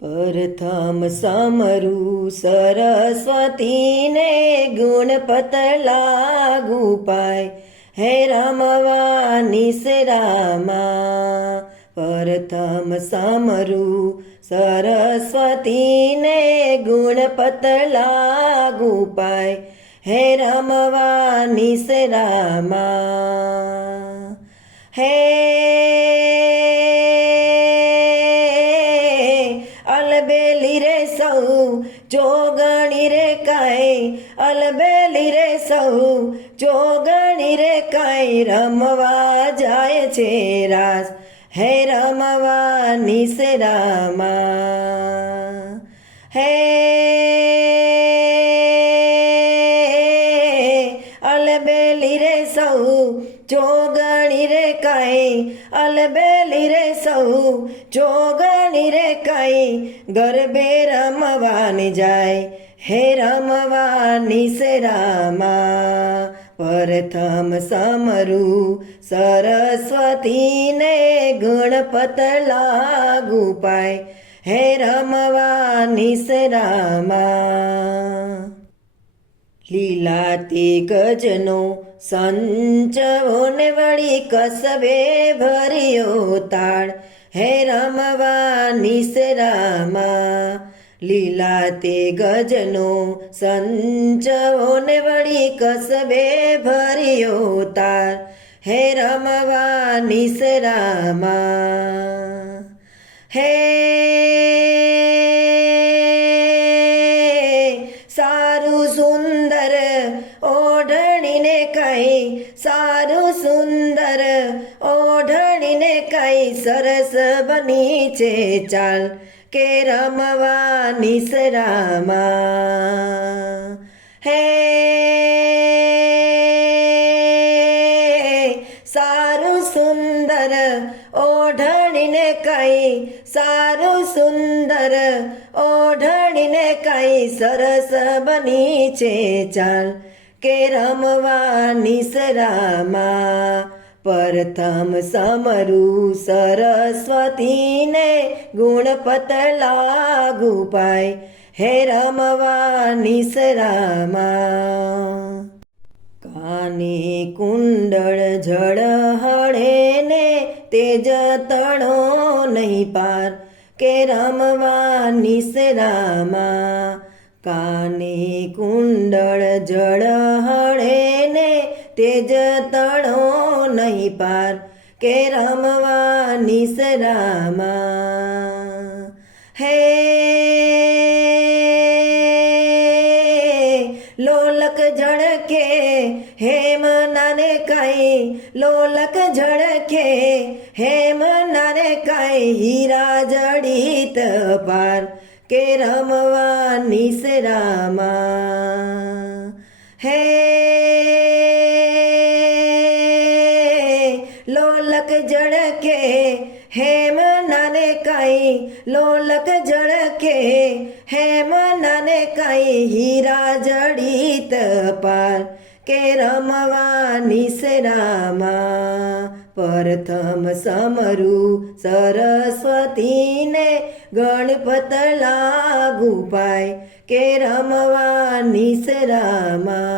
પ્રથમ સમરું સરસ્વતીને ગુણપત લાગુ પાય, હે રમવા નિસરામાં. પ્રથમ સમરું સરસ્વતીને ગુણપત લાગુ પાય, હે રમવા નિસરામાં. હે અલબેલી રે સૌ જોગણી રે કાંઈ, અલબેલી રે સૌ જોગણી રે કાંઈ, રમવા જાય છે રાસ, હે રમવા નિસરામાં. હે અલબેલી રે સૌ જોગણી રે કાંઈ, અલબેલી રે સૌ જોગણી રે કાંઈ, ગરબે રમવાને જાય, હે રમવા નિસરામાં. પ્રથમ સમરું સરસ્વતીને ગુણપત લાગુ પાય, હે રમવા નિસરામાં. લીલા તે ગજનો સંચવો ને વળી કસબે ભર્યો તાળ, હે રમવા નિસરામાં. લીલા તે ગજનો સંચવો ને વળી કસબે ભર્યો તાળ, હે રમવા નિસરામાં. હે સારું સુંદર ઓઢણીને કાંઈ, સારું સુંદર ઓઢણીને કાંઈ, સરસ બની છે ચાલ, કે રમવા નિસરામાં. હે સારું સુંદર ઓઢણીને કાંઈ, સારું સુંદર ઓઢણીને કાંઈ, સરસ બની છે ચાલ, કે રમવા નિસરામાં. પ્રથમ સમરું સરસ્વતીને ગુણપત લાગુ પાય, હે રમવા નિસરામાં. કાને કુંડળ ઝળહળે ને તેજ તણો નહીં પાર, કે રમવા નિસરામાં. કાને કુંડળ ઝળહળે ને તેજ તણો નહીં પાર, કે રમવા નિસરામાં. હે લોલક ઝળકે હેમ નાને કાંઈ, લોલક ઝળકે હેમ નાને કાંઈ, હીરા જડિત પાર, કે રમવા નિસરામાં. હે લોલક ઝળકે હેમ નાને કાંઈ, લોલક ઝળકે હેમ નાને કાંઈ, હીરા જડિત પાર, કે રમવા નિસરામાં. પ્રથમ સમરું સરસ્વતીને ગણપત લાગુ પાય, કે રમવા નિસરામાં.